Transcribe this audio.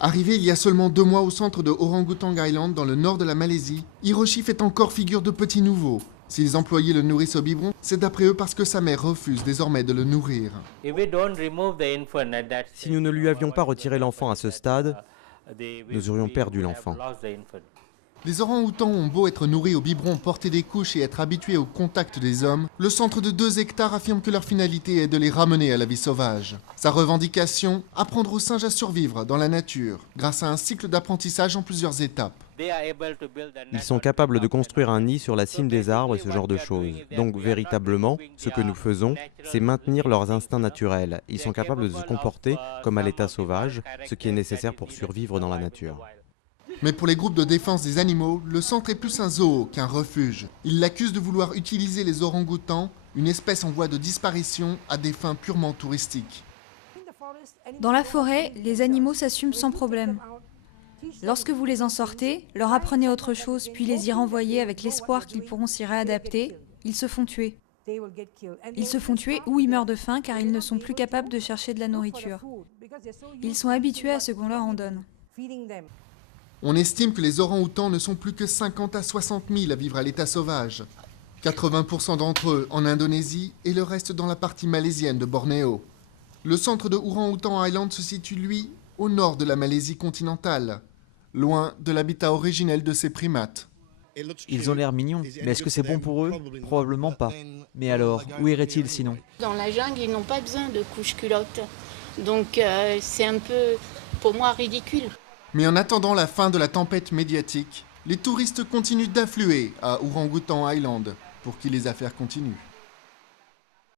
Arrivé il y a seulement 2 mois au centre de Orang-Outang Island, dans le nord de la Malaisie, Hiroshi fait encore figure de petit nouveau. S'ils employaient le nourrice au biberon, c'est d'après eux parce que sa mère refuse désormais de le nourrir. Si nous ne lui avions pas retiré l'enfant à ce stade, nous aurions perdu l'enfant. Les orang-outans ont beau être nourris au biberon, porter des couches et être habitués au contact des hommes, le centre de 2 hectares affirme que leur finalité est de les ramener à la vie sauvage. Sa revendication, apprendre aux singes à survivre dans la nature, grâce à un cycle d'apprentissage en plusieurs étapes. Ils sont capables de construire un nid sur la cime des arbres et ce genre de choses. Donc véritablement, ce que nous faisons, c'est maintenir leurs instincts naturels. Ils sont capables de se comporter comme à l'état sauvage, ce qui est nécessaire pour survivre dans la nature. Mais pour les groupes de défense des animaux, le centre est plus un zoo qu'un refuge. Ils l'accusent de vouloir utiliser les orang-outans, une espèce en voie de disparition, à des fins purement touristiques. Dans la forêt, les animaux s'assument sans problème. Lorsque vous les en sortez, leur apprenez autre chose, puis les y renvoyez avec l'espoir qu'ils pourront s'y réadapter, ils se font tuer. Ils se font tuer ou ils meurent de faim car ils ne sont plus capables de chercher de la nourriture. Ils sont habitués à ce qu'on leur en donne. On estime que les orang-outans ne sont plus que 50 à 60 000 à vivre à l'état sauvage. 80% d'entre eux en Indonésie et le reste dans la partie malaisienne de Bornéo. Le centre de Orang-Outang Island se situe, lui, au nord de la Malaisie continentale, loin de l'habitat originel de ces primates. Ils ont l'air mignons, mais est-ce que c'est bon pour eux? Probablement pas. Mais alors, où iraient-ils sinon? Dans la jungle, ils n'ont pas besoin de couches-culottes. Donc c'est un peu, pour moi, ridicule. Mais en attendant la fin de la tempête médiatique, les touristes continuent d'affluer à Orang-Outang Island pour que les affaires continuent.